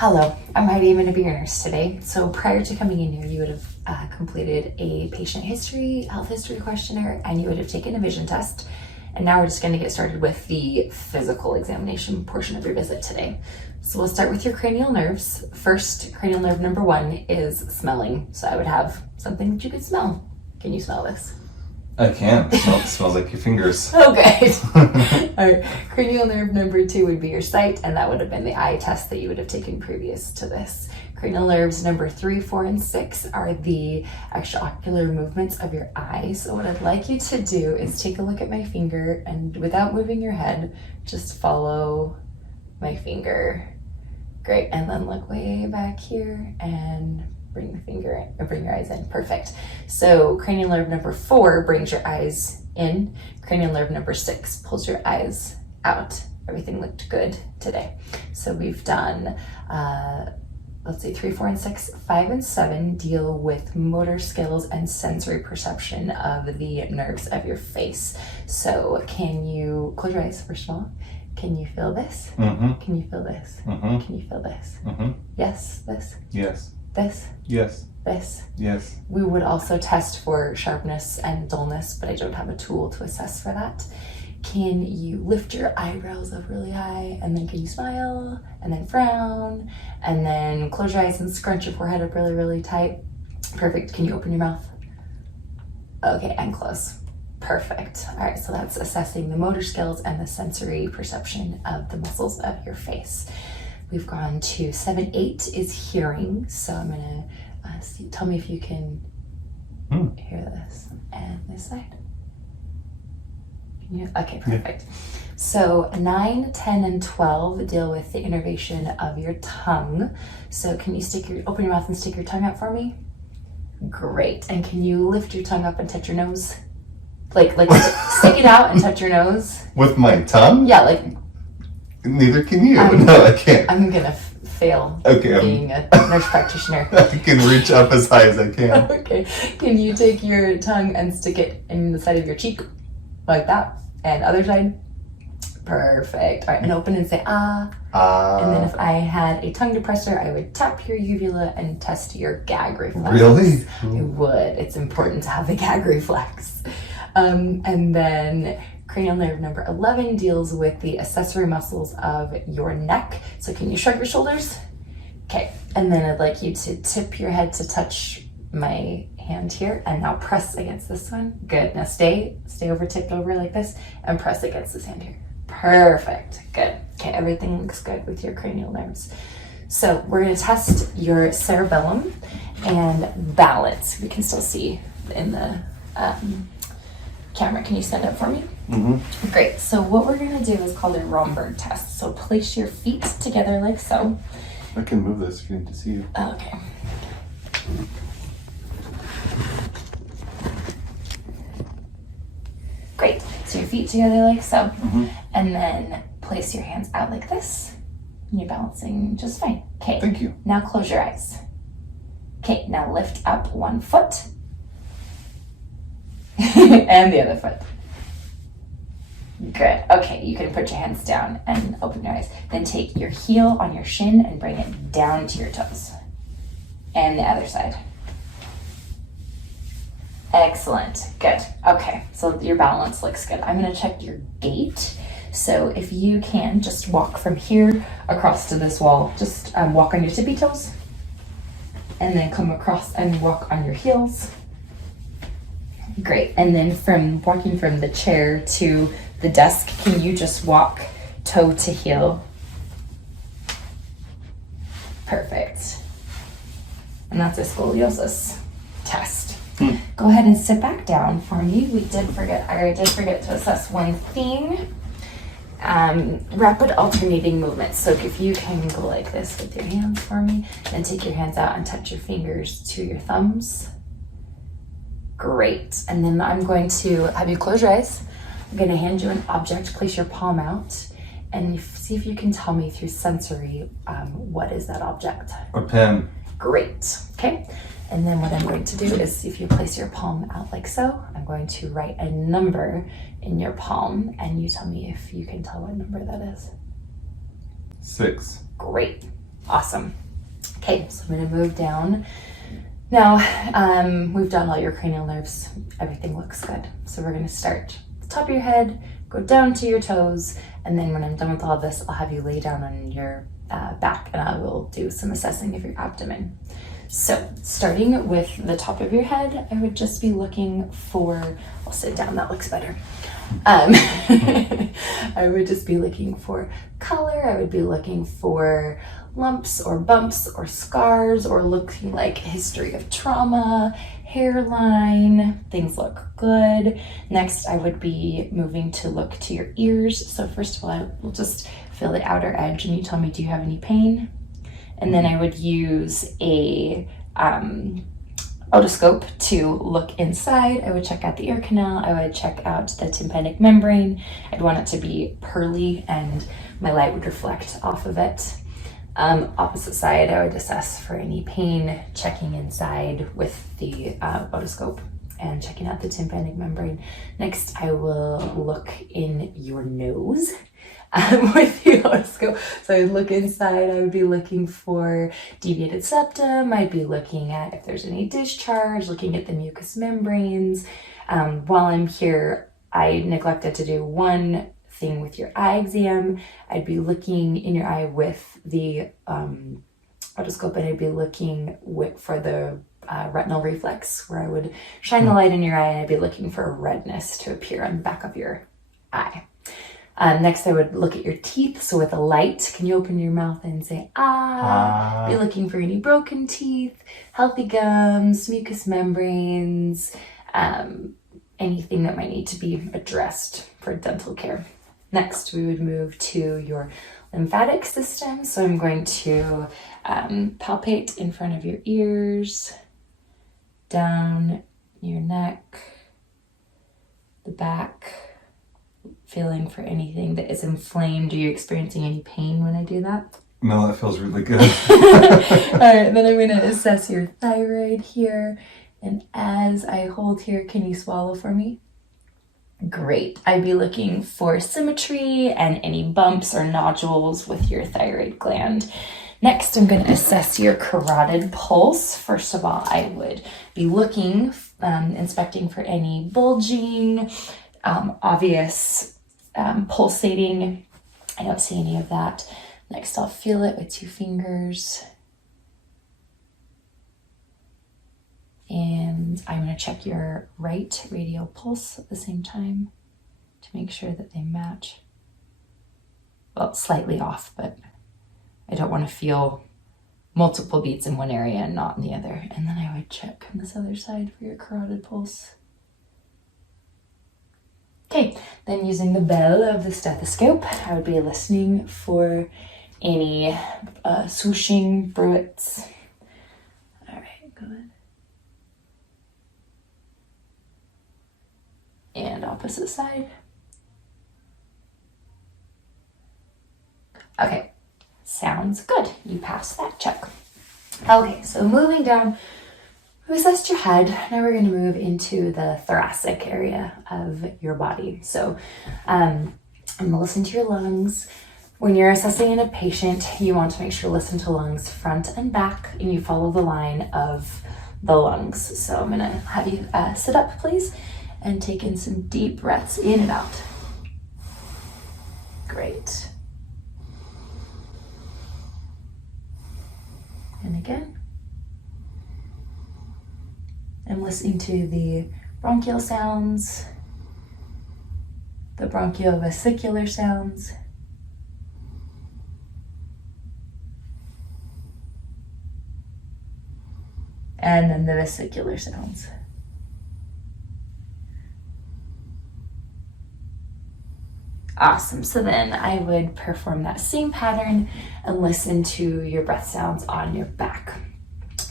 Hello, I'm Heidi. I'm going to be your nurse today. So prior to coming in here, you would have completed a patient history, health history questionnaire, and you would have taken a vision test. And now we're just going to get started with the physical examination portion of your visit today. So we'll start with your cranial nerves. First, cranial nerve number 1 is smelling. So I would have something that you could smell. Can you smell this? I can. It smells like your fingers. Okay. All right. Cranial nerve number 2 would be your sight, and that would have been the eye test that you would have taken previous to this. Cranial nerves number 3, 4, and 6 are the extraocular movements of your eye. So what I'd like you to do is take a look at my finger, and without moving your head, just follow my finger. Great. And then look way back here and bring the finger in, or bring your eyes in. Perfect. So cranial nerve number 4 brings your eyes in. Cranial nerve number 6 pulls your eyes out. Everything looked good today. So we've done, let's see, 3, 4, and 6, 5, and 7 deal with motor skills and sensory perception of the nerves of your face. So can you close your eyes first of all? Can you feel this? Mm-hmm. Can you feel this? Mm-hmm. Can you feel this? Mm-hmm. Yes, this? Yes. This? Yes. This? Yes. We would also test for sharpness and dullness, but I don't have a tool to assess for that. Can you lift your eyebrows up really high, and then can you smile, and then frown, and then close your eyes and scrunch your forehead up really, really tight? Perfect. Can you open your mouth? Okay, and close. Perfect. All right, so that's assessing the motor skills and the sensory perception of the muscles of your face. We've gone to 7, 8 is hearing. So I'm gonna tell me if you can hear this. And this side. Can you? Okay, perfect. Yeah. So 9, 10, and 12 deal with the innervation of your tongue. So can you open your mouth and stick your tongue out for me? Great. And can you lift your tongue up and touch your nose? Like stick it out and touch your nose. With my tongue? Yeah, like. Neither can you. No, I can't. I'm gonna fail being a nurse practitioner. I can reach up as high as I can. Okay. Can you take your tongue and stick it in the side of your cheek? Like that. And other side? Perfect. All right, and open and say ah. And then if I had a tongue depressor, I would tap your uvula and test your gag reflex. Really? I would. It's important to have a gag reflex. And then cranial nerve number 11 deals with the accessory muscles of your neck. So can you shrug your shoulders? Okay. And then I'd like you to tip your head to touch my hand here, and now press against this one. Good. Now stay tipped over like this and press against this hand here. Perfect. Good. Okay, everything looks good with your cranial nerves. So we're going to test your cerebellum and balance. We can still see in the camera. Can you stand up for me? Mm-hmm. Great. So what we're going to do is called a Romberg Test. So place your feet together like so. I can move this if you need to see you. Okay. Great. So your feet together like so. Mm-hmm. And then place your hands out like this. And you're balancing just fine. Okay. Thank you. Now close your eyes. Okay. Now lift up one foot. And the other foot. Good. Okay, you can put your hands down and open your eyes. Then take your heel on your shin and bring it down to your toes. And the other side. Excellent. Good. Okay, so your balance looks good. I'm going to check your gait. So if you can, just walk from here across to this wall. Just walk on your tippy toes. And then come across and walk on your heels. Great. And then from walking from the chair to the desk, can you just walk toe to heel? Perfect. And that's a scoliosis test. Go ahead and sit back down for me. I did forget to assess one thing. Rapid alternating movements. So if you can go like this with your hands for me, then take your hands out and touch your fingers to your thumbs. Great. And then I'm going to have you close your eyes. I'm going to hand you an object, place your palm out, and see if you can tell me through sensory, what is that object? A pen. Great. Okay. And then what I'm going to do is, if you place your palm out like so, I'm going to write a number in your palm, and you tell me if you can tell what number that is. 6. Great. Awesome. Okay, so I'm gonna move down. Now, we've done all your cranial nerves. Everything looks good. So we're gonna start at the top of your head, go down to your toes, and then when I'm done with all this, I'll have you lay down on your back and I will do some assessing of your abdomen. So starting with the top of your head, I would just be looking for, I'll sit down, that looks better. I would just be looking for color. I would be looking for lumps or bumps or scars, or looking like history of trauma, hairline. Things look good. Next, I would be moving to look to your ears. So first of all, I will just feel the outer edge and you tell me, do you have any pain? And then I would use a otoscope to look inside. I would check out the ear canal. I would check out the tympanic membrane. I'd want it to be pearly and my light would reflect off of it. Opposite side, I would assess for any pain, checking inside with the otoscope and checking out the tympanic membrane. Next, I will look in your nose with the otoscope. So I would look inside. I would be looking for deviated septum. I'd be looking at if there's any discharge, looking at the mucous membranes. While I'm here, I neglected to do one thing with your eye exam. I'd be looking in your eye with the otoscope, and I'd be looking for the retinal reflex, where I would shine the light in your eye and I'd be looking for redness to appear on the back of your eye. Next, I would look at your teeth. So with a light, can you open your mouth and say, ah? Be looking for any broken teeth, healthy gums, mucous membranes, anything that might need to be addressed for dental care. Next, we would move to your lymphatic system. So I'm going to palpate in front of your ears, down your neck, the back, feeling for anything that is inflamed. Are you experiencing any pain when I do that? No, that feels really good. All right, then I'm going to assess your thyroid here. And as I hold here, can you swallow for me? Great. I'd be looking for symmetry and any bumps or nodules with your thyroid gland. Next, I'm going to assess your carotid pulse. First of all, I would be looking, inspecting for any bulging, obvious pulsating. I don't see any of that. Next, I'll feel it with 2 fingers. And I'm going to check your right radial pulse at the same time to make sure that they match. Well, slightly off, but I don't want to feel multiple beats in one area and not in the other. And then I would check on this other side for your carotid pulse. Okay, then using the bell of the stethoscope, I would be listening for any swooshing, bruits. All right, good. And opposite side. Okay, sounds good. You passed that check. Okay, so moving down, we assessed your head. Now we're going to move into the thoracic area of your body. So I'm going to listen to your lungs. When you're assessing in a patient, you want to make sure to listen to lungs front and back, and you follow the line of the lungs. So I'm going to have you sit up, please, and take in some deep breaths in and out. Great. And again. I'm listening to the bronchial sounds, the bronchiovesicular sounds. And then the vesicular sounds. Awesome. So then I would perform that same pattern and listen to your breath sounds on your back.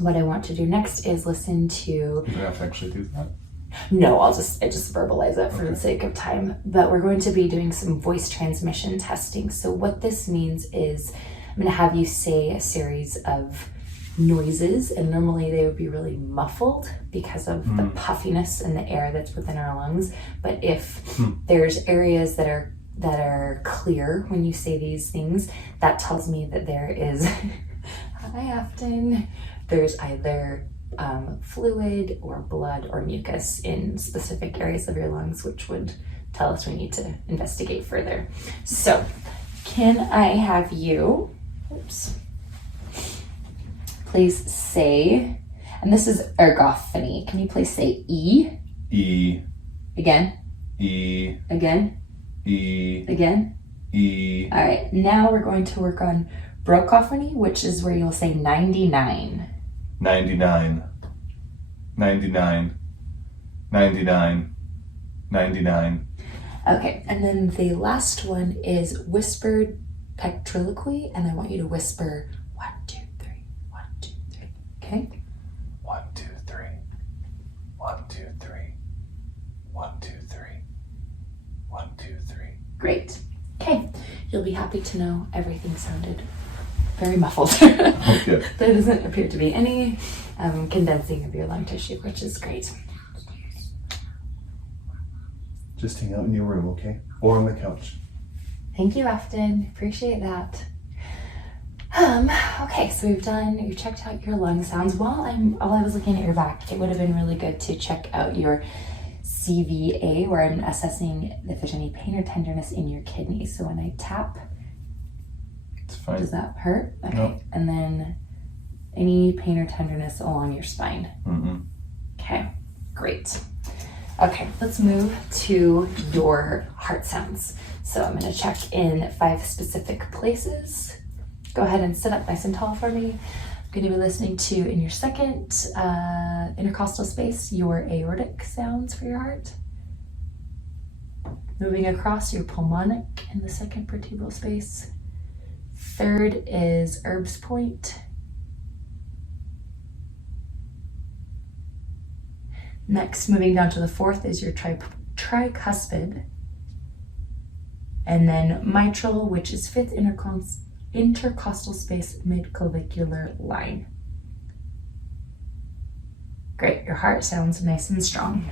What I want to do next is listen to... Do I have to actually do that? No, I just verbalize it for the sake of time. But we're going to be doing some voice transmission testing. So what this means is I'm going to have you say a series of noises, and normally they would be really muffled because of the puffiness and the air that's within our lungs. But if there's areas that are clear when you say these things, that tells me that there is Hi, Afton. There's either fluid or blood or mucus in specific areas of your lungs, which would tell us we need to investigate further. So, can I have you, please say, and this is ergophony. Can you please say E? E. Again? E. Again? E. Again? E. All right, now we're going to work on brocaphony, which is where you'll say 99. 99. 99. 99. 99. Okay, and then the last one is whispered pectriloquy, and I want you to whisper 1, 2, 3, 1, 2, 3. Okay? 1, 2, 3. 1, 2, 3. 1, 2, 3. 1, 2, 3. Great. Okay, you'll be happy to know everything sounded very muffled. Okay. There doesn't appear to be any condensing of your lung tissue, which is great. Just hang out in your room, okay? Or on the couch. Thank you, Afton. Appreciate that. Okay, so we've checked out your lung sounds. While I was looking at your back, it would have been really good to check out your CVA, where I'm assessing if there's any pain or tenderness in your kidneys. So when I tap, It's fine. does that hurt? Okay. No. And then any pain or tenderness along your spine. Mm-hmm. Okay, great. Okay, let's move to your heart sounds. So I'm going to check in 5 specific places. Go ahead and sit up nice and tall for me. I'm going to be listening to, in your second intercostal space, your aortic sounds for your heart. Moving across your pulmonic in the second vertebral space. Third is Erb's point. Next, moving down to the fourth is your tricuspid. And then mitral, which is 5th intercostal space, mid-clavicular line. Great, your heart sounds nice and strong.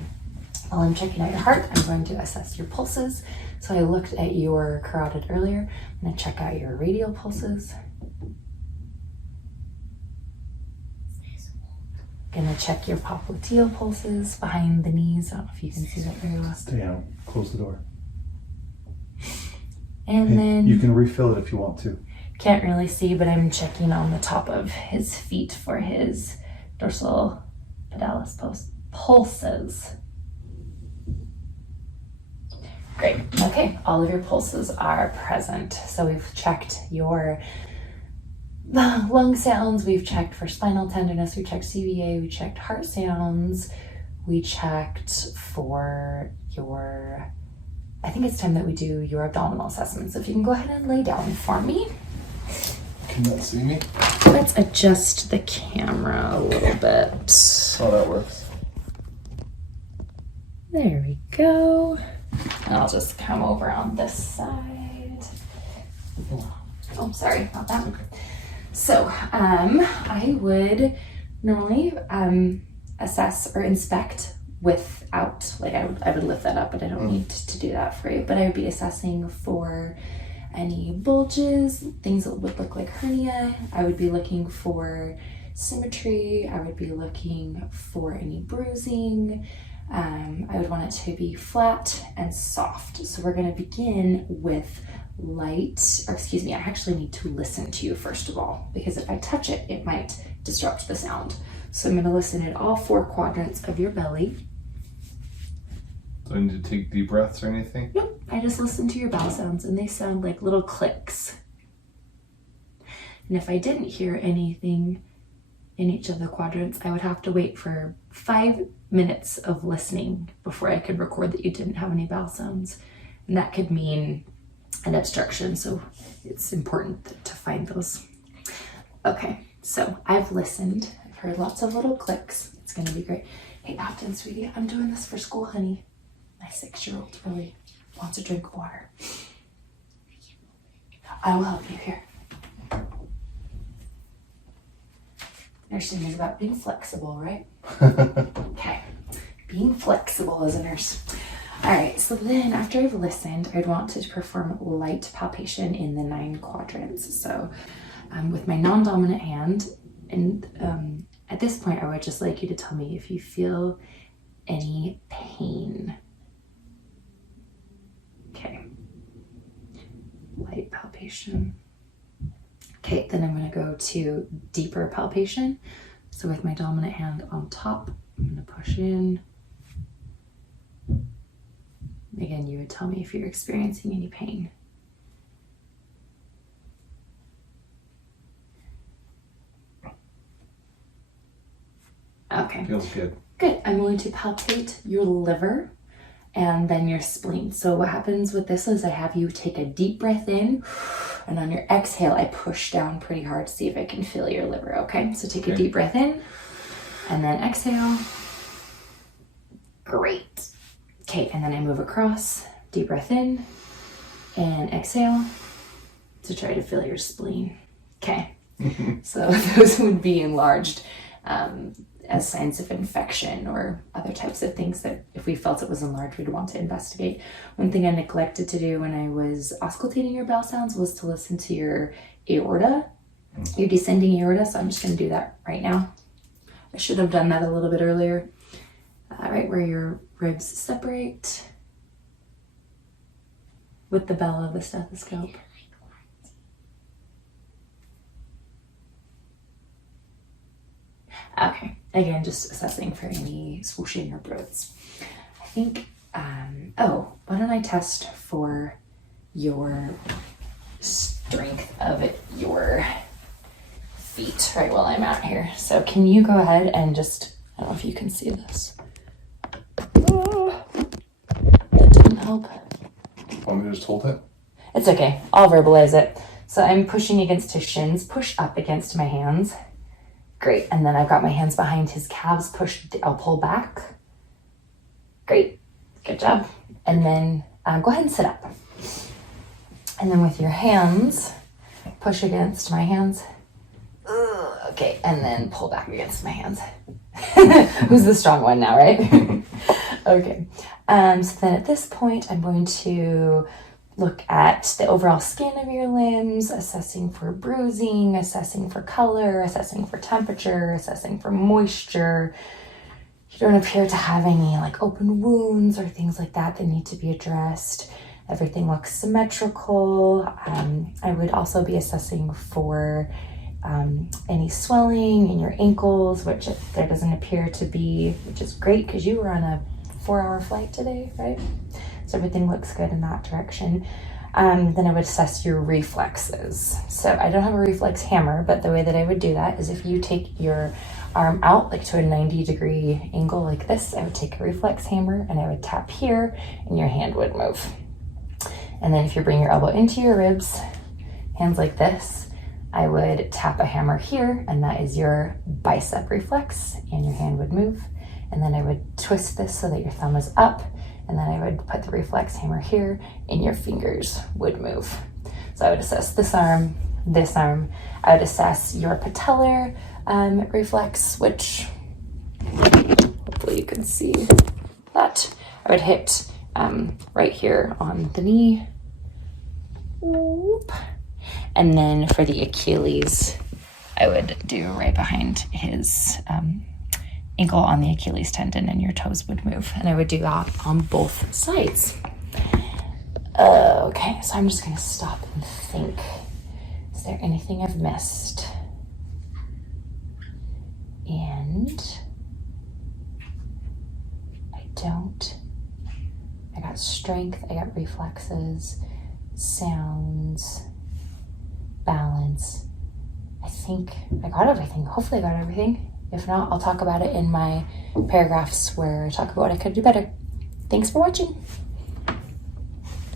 While I'm checking out your heart, I'm going to assess your pulses. So I looked at your carotid earlier. I'm going to check out your radial pulses. Gonna check your popliteal pulses behind the knees. I don't know if you can see that very well. Stay out. Close the door. And Hey, then you can refill it if you want to. can't really see, but I'm checking on the top of his feet for his dorsal pedalis pulses. Great. Okay, all of your pulses are present. So we've checked your lung sounds, we've checked for spinal tenderness, we checked CVA, we checked heart sounds, we checked for your, I think it's time that we do your abdominal assessment. So if you can go ahead and lay down for me. Can you see me? Let's adjust the camera a little bit. Oh, that works. There we go. And I'll just come over on this side. Oh, sorry about that. Okay. So, I would normally assess or inspect without, like I would lift that up, but I don't need to do that for you. But I would be assessing for any bulges, things that would look like hernia. I would be looking for symmetry. I would be looking for any bruising. I would want it to be flat and soft. So we're going to begin with I actually need to listen to you first of all, because if I touch it, it might disrupt the sound. So I'm going to listen at all 4 quadrants of your belly. Do I need to take deep breaths or anything? Nope, I just listen to your bowel sounds and they sound like little clicks. And if I didn't hear anything in each of the quadrants, I would have to wait for 5 minutes of listening before I could record that you didn't have any bowel sounds. And that could mean an obstruction, so it's important to find those. Okay, so I've listened. I've heard lots of little clicks. It's gonna be great. Hey, Afton, sweetie, I'm doing this for school, honey. My 6-year-old really wants a drink of water. I will help you here. Nursing is about being flexible, right? Okay, being flexible as a nurse. All right, so then after I've listened, I'd want to perform light palpation in the 9 quadrants. So with my non-dominant hand. And at this point, I would just like you to tell me if you feel any pain. Okay. Light palpation. Okay, then I'm going to go to deeper palpation. So with my dominant hand on top, I'm going to push in. Again, you would tell me if you're experiencing any pain. Okay. Feels good. Good. I'm going to palpate your liver and then your spleen. So what happens with this is I have you take a deep breath in, and on your exhale, I push down pretty hard to see if I can feel your liver, okay? So take a deep breath in, and then exhale. Great. Okay, and then I move across, deep breath in, and exhale to try to feel your spleen. Okay, so those would be enlarged as signs of infection or other types of things that if we felt it was enlarged, we'd want to investigate. One thing I neglected to do when I was auscultating your bell sounds was to listen to your aorta, your descending aorta, so I'm just going to do that right now. I should have done that a little bit earlier. Right where your ribs separate with the bell of the stethoscope. Okay, again, just assessing for any swooshing or growths. I think, why don't I test for your strength of your feet right while I'm out here. So can you go ahead and just, I don't know if you can see this. That didn't help. Want me to just hold it? It's okay, I'll verbalize it. So I'm pushing against his shins, push up against my hands. Great, and then I've got my hands behind his calves, I'll pull back. Great, good job. And then go ahead and sit up. And then with your hands, push against my hands. Okay, and then pull back against my hands. Who's the strong one now, right? Okay, so then at this point, I'm going to look at the overall skin of your limbs, assessing for bruising, assessing for color, assessing for temperature, assessing for moisture. You don't appear to have any like open wounds or things like that that need to be addressed. Everything looks symmetrical. I would also be assessing for any swelling in your ankles, which there doesn't appear to be, which is great because you were on a 4-hour flight today, right? So everything looks good in that direction. Then I would assess your reflexes. So I don't have a reflex hammer, but the way that I would do that is if you take your arm out like to a 90-degree angle like this, I would take a reflex hammer and I would tap here and your hand would move. And then if you bring your elbow into your ribs, hands like this, I would tap a hammer here and that is your bicep reflex and your hand would move. And then I would twist this so that your thumb is up, and then I would put the reflex hammer here and your fingers would move. So I would assess this arm. I would assess your patellar reflex, which hopefully you can see that. I would hit right here on the knee. And then for the Achilles, I would do right behind his ankle on the Achilles tendon, and your toes would move. And I would do that on both sides. Okay, so I'm just going to stop and think. Is there anything I've missed? And I don't. I got strength, I got reflexes, sounds, balance. I think I got everything. Hopefully I got everything. If not, I'll talk about it in my paragraphs where I talk about what I could do better. Thanks for watching.